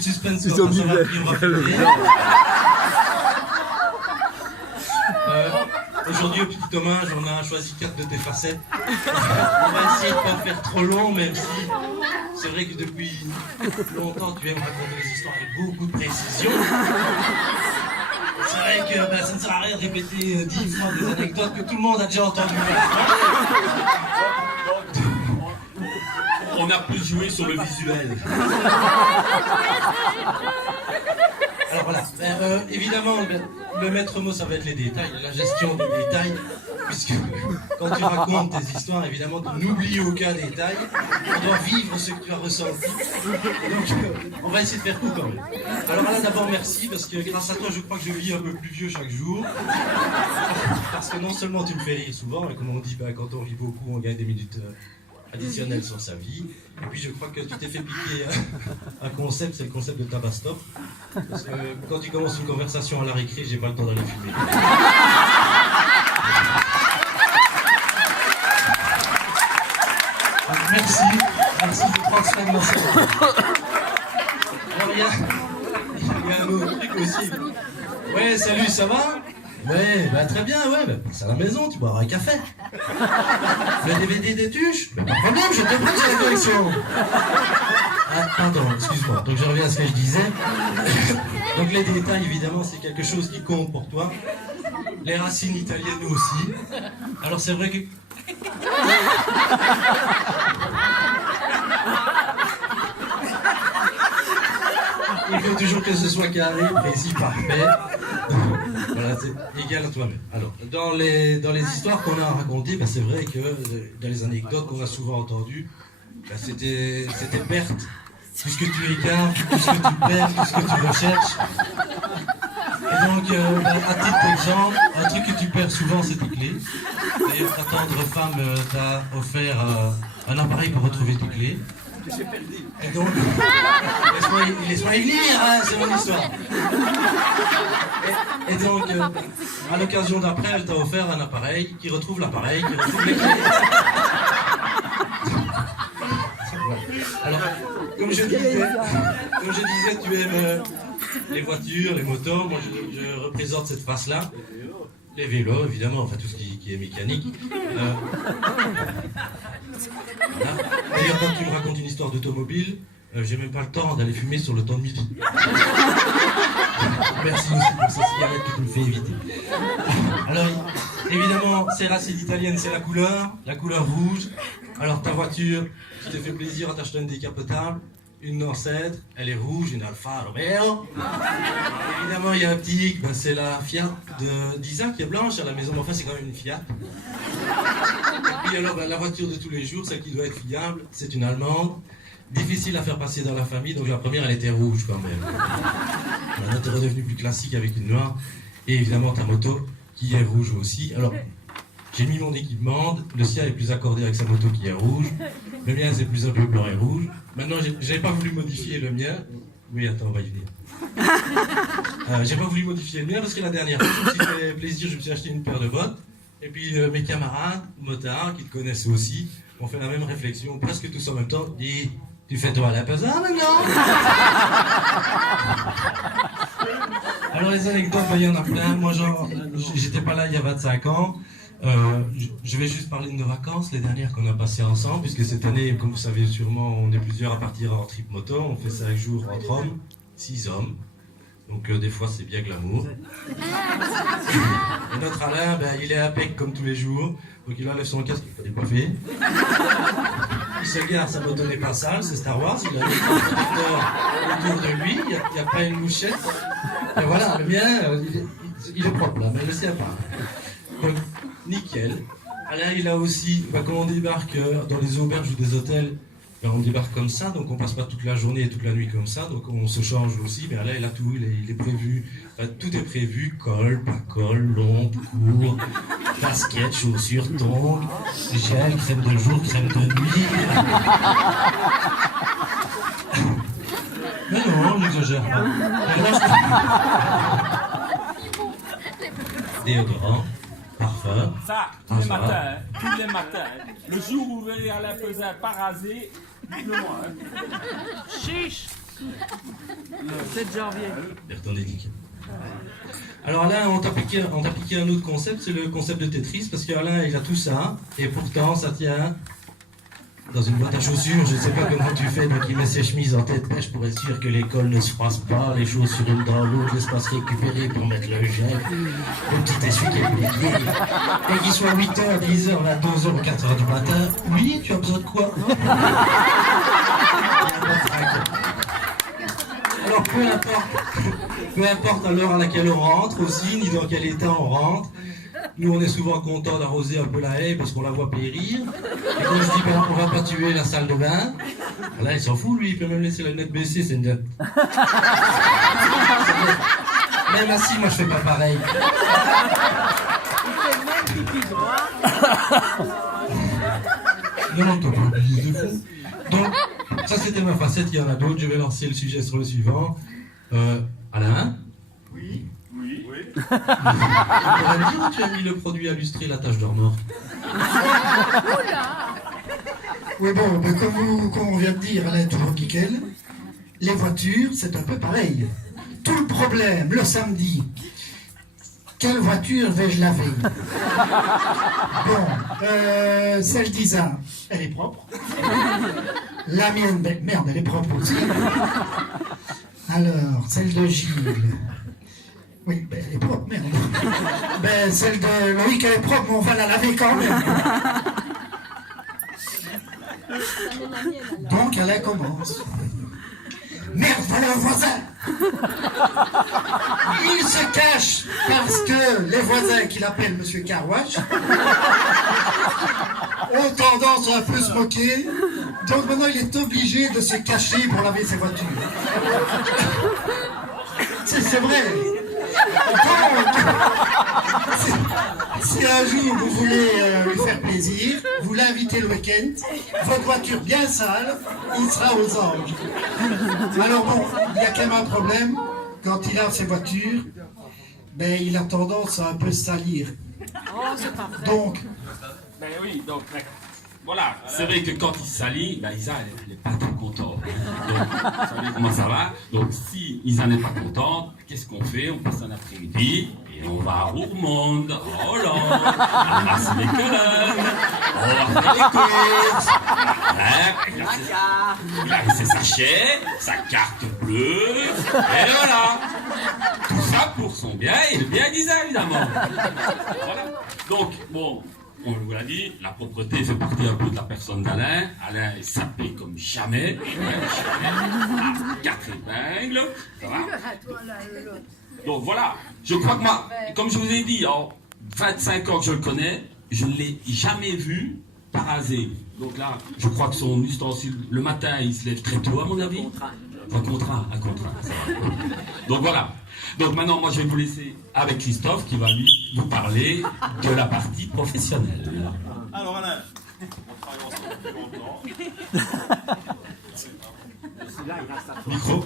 de suspense Ils quant ont à dit savoir qui aura fêté. Aujourd'hui, au petit hommage, on a choisi 4 de tes facettes. On va essayer de ne pas faire trop long, même si c'est vrai que depuis longtemps, tu aimes raconter les histoires avec beaucoup de précision. C'est vrai que ça ne sert à rien de répéter 10 fois des anecdotes que tout le monde a déjà entendues. On a plus joué sur le visuel. Alors voilà, évidemment, le maître mot, ça va être les détails, la gestion des détails, puisque quand tu racontes tes histoires, évidemment, tu n'oublies aucun détail, on doit vivre ce que tu as ressenti, donc on va essayer de faire tout quand même. Alors voilà, d'abord merci, parce que grâce à toi, je crois que je vis un peu plus vieux chaque jour, parce que non seulement tu me fais rire souvent, et comme on dit, quand on rit beaucoup, on gagne des minutes additionnelles sur sa vie, et puis je crois que tu t'es fait piquer un concept, c'est le concept de tabac stop. Parce que quand tu commences une conversation à la récré, j'ai pas le temps d'aller fumer. Merci de transmettre ma santé. Alors il y a un autre truc aussi. Ouais, salut, ça va? Ouais, très bien, ouais, passe à la maison, tu boiras un café. Le DVD des tuches? Pas de problème, je te prête la collection. Ah, pardon, excuse-moi, donc je reviens à ce que je disais. Donc les détails, évidemment, c'est quelque chose qui compte pour toi. Les racines italiennes aussi. Alors c'est vrai que... Il faut toujours que ce soit carré, précis, parfait. Voilà, c'est égal à toi-même. Alors, dans les histoires qu'on a racontées, c'est vrai que dans les anecdotes qu'on a souvent entendues, c'était perte. Tout ce que tu écartes, tout ce que tu perds, tout ce que tu recherches. Et donc, à titre d'exemple, un truc que tu perds souvent, c'est tes clés. D'ailleurs, ta tendre femme t'a offert un appareil pour retrouver tes clés. Et donc, laisse-moi y venir, hein, c'est mon histoire. Et donc, à l'occasion d'après, elle t'a offert un appareil qui retrouve l'appareil, qui retrouve les clés. Alors, comme je disais, tu aimes les voitures, les motos. Moi, je représente cette face-là. Les vélos, évidemment, enfin tout ce qui est mécanique. Voilà. D'ailleurs, quand tu me racontes une histoire d'automobile, j'ai même pas le temps d'aller fumer sur le temps de midi. Merci aussi pour ces cigarettes que tu me fais éviter. Alors, évidemment, ces racines italiennes, c'est la couleur rouge. Alors, ta voiture, tu t'es fait plaisir à t'acheter une décapotable, une ancêtre, elle est rouge, une Alfa Romeo. Évidemment, il y a un petit, c'est la Fiat d'Isa qui est blanche à la maison, mais enfin, c'est quand même une Fiat. Et puis alors, la voiture de tous les jours, celle qui doit être fiable, c'est une Allemande. Difficile à faire passer dans la famille, donc la première, elle était rouge quand même. La note est redevenue plus classique avec une noire. Et évidemment, ta moto, qui est rouge aussi. Alors, j'ai mis mon équipement, le sien est plus accordé avec sa moto qui est rouge. Le mien, c'est plus un peu blanc et rouge. Maintenant, j'ai pas voulu modifier le mien. Oui, attends, on va y venir. J'ai pas voulu modifier le mien parce que la dernière fois, je me suis fait plaisir, je me suis acheté une paire de bottes. Et puis mes camarades, motards, qui te connaissent aussi, ont fait la même réflexion, presque tous en même temps. Dis, tu fais toi la pesant maintenant? Alors les anecdotes, il y en a plein. Moi, j'étais pas là il y a 25 ans. Je vais juste parler de nos vacances, les dernières qu'on a passées ensemble, puisque cette année, comme vous savez sûrement, on est plusieurs à partir en trip moto. On fait 5 jours entre hommes, 6 hommes. Donc des fois c'est bien glamour. Et notre Alain, il est impec comme tous les jours. Donc il enlève son casque, il n'est pas fait. Il se gare, sa moto n'est pas sale, c'est Star Wars. Il a des protecteurs autour de lui, il n'y a pas une mouchette. Et voilà, le mien, il est propre là, mais le sien pas. Donc nickel. Alain, il a aussi, quand on débarque dans les auberges ou des hôtels, on débarque comme ça, donc on passe pas toute la journée et toute la nuit comme ça, donc on se change aussi, mais là il a tout, il est prévu, tout est prévu, col, pas col, long, court, basket, chaussures, tongs, gel, crème de jour, crème de nuit. Mais non, on n'exagère pas. Déodorant. Parfum. Ça, tous les matins, tous les matins. Le jour où vous allez faire un parasé, dites-le moi. Chiche! Le 7 janvier. Bertrand Dédic. Alors Alain, on t'a piqué un autre concept, c'est le concept de Tetris, parce qu'Alain, il a tout ça, et pourtant, ça tient dans une boîte à chaussures. Je ne sais pas comment tu fais, donc il met ses chemises en tête pêche pour être sûr que l'école ne se froisse pas, les chaussures une dans l'autre, l'espace récupéré pour mettre le gel, le petit essuie-qui est plié. Et qu'il soit 8h, 10h, 22h ou 4h du matin, oui, tu as besoin de quoi? Alors peu importe à l'heure à laquelle on rentre aussi, ni dans quel état on rentre. Nous, on est souvent content d'arroser un peu la haie parce qu'on la voit périr. Et quand je dis ben, on va pas tuer la salle de bain, là il s'en fout, lui, il peut même laisser la lunette baissée, c'est une... Même assis, moi je fais pas pareil. Il fait même pipi droit. Non, t'as pas oublié de fond. Donc, ça c'était ma facette, il y en a d'autres. Je vais lancer le sujet sur le suivant. Alain? Oui. Tu pourrais me dire où tu as mis le produit à lustrer la tache d'or mort? Oui, bon, ben, comme on vient de dire, Alain est toujours nickel. Les voitures, c'est un peu pareil. Tout le problème, le samedi, quelle voiture vais-je laver? Bon, celle d'Isa, elle est propre. La mienne, ben, merde, elle est propre aussi. Alors, celle de Gilles. Oui, ben, elle est propre, merde. Ben, celle de Loïc, elle est propre, mais on va la laver quand même. Donc, elle commence. Merde, voilà un voisin. Il se cache parce que les voisins qu'il appelle Monsieur Carwash ont tendance à un peu se moquer. Donc maintenant, il est obligé de se cacher pour laver ses voitures. C'est vrai. Donc, si un jour vous voulez lui faire plaisir, vous l'invitez le week-end, votre voiture bien sale, il sera aux anges. Alors bon, il y a quand même un problème, quand il lave ses voitures, ben, il a tendance à un peu se salir. Oh, c'est pas vrai. Donc, Ben oui, donc voilà. C'est vrai que quand il salit, ben Isa, elle n'est pas trop contente. Donc, vous savez comment ça va. Donc, si Isa n'est pas contente, qu'est-ce qu'on fait? On passe un après-midi et on va à Rourmonde, en Hollande, ramasser les colonnes, on va faire les courses. Il a ses sachets, sa carte bleue, et voilà. Tout ça pour son bien et le bien d'Isa, évidemment. Voilà. Donc, bon. On vous l'a dit, la propreté fait partie un peu de la personne d'Alain. Alain est sapé comme jamais. Ah, 4 épingles. Ça va? Donc voilà, je crois que moi, comme je vous ai dit, en 25 ans que je le connais, je ne l'ai jamais vu paraser. Donc là, je crois que son ustensile, le matin, il se lève très tôt, à mon avis. Un contrat. Ça va. Donc voilà. Donc maintenant, moi, je vais vous laisser avec Christophe qui va lui vous parler de la partie professionnelle. Alors Alain, on travaille ensemble depuis longtemps. Micro.